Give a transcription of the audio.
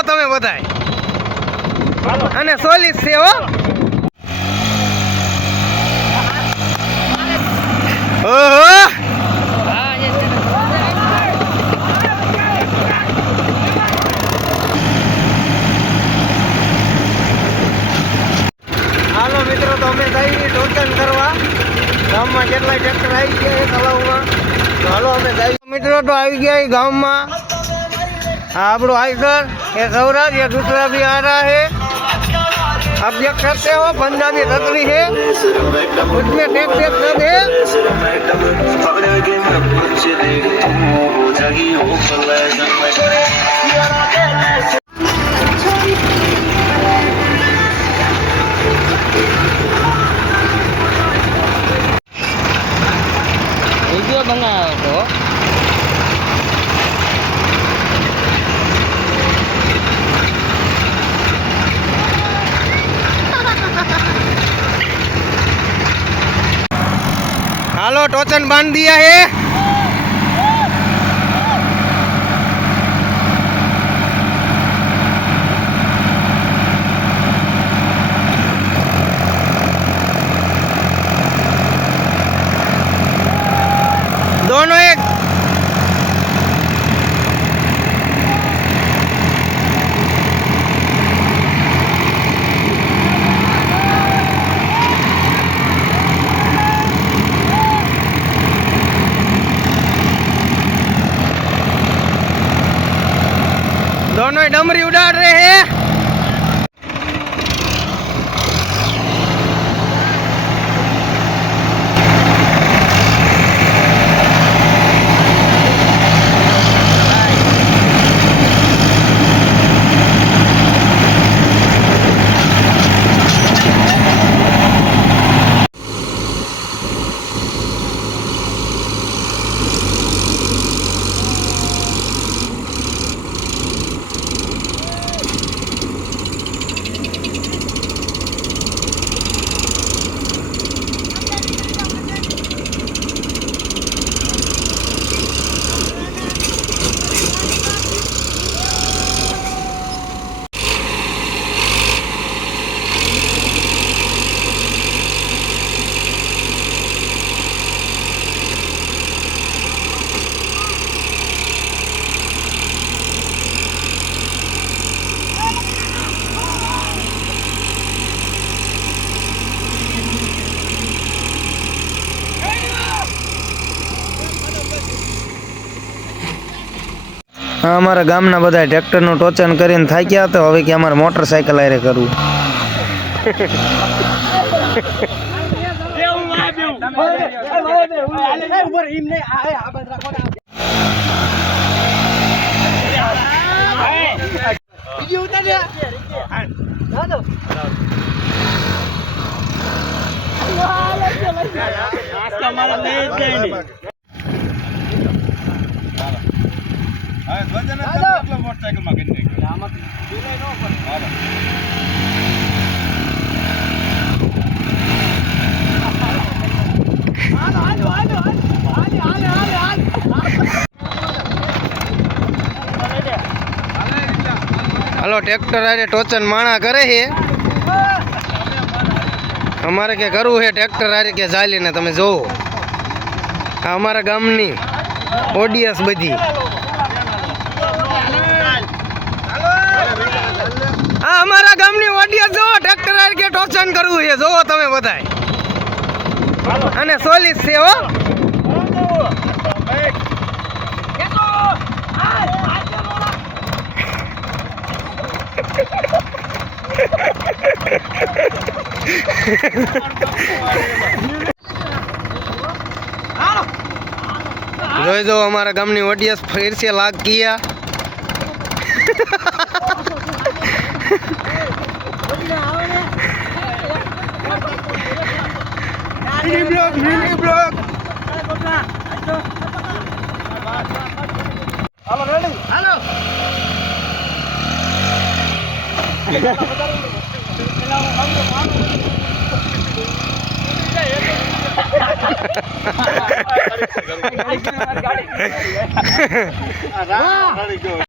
જોવો તમે બધાય અને સોલિસ છે હો ઓહો હાલો મિત્રો તો અમે જઈએ ટોચન કરવા ગામમાં કેટલાય ટ્રેક્ટર આવી ગયા છે તલાવમાં તો હાલો અમે જઈએ મિત્રો તો આવી ગયા गांव આપણો आइसर ये सौराज ये दूसरा भी आ रहा है आप देख सकते हो पंजाबी छतरी है उसमें टेक टेक सब है वीडियो बनाया तो हालो टोचन बांध दिया है दोनों एक दोनों डमरी उड़ा रहे हैं અમારા ગામના બધા ટ્રેક્ટરનું ટોચન કરીને થાક્યા તો હવે કે અમારે મોટરસાઇકલ આરે કરવું मोटरसाइकिल में हेलो ट्रेक्टर आरे टोचन माणा करे है अमारे के करवू है ट्रेक्टर आरे के जाली ने तमे जो अमारा गामनी ओडीएस बधी हमारा गामनी ओडीएस जो ट्रेक्टर आरे के टोचन करवू है जो तमे बधाय अने सोलिस से हो जो हमारा गामनी ओडीएस फिर से लाग किया mini block hello ready hello गाड़ी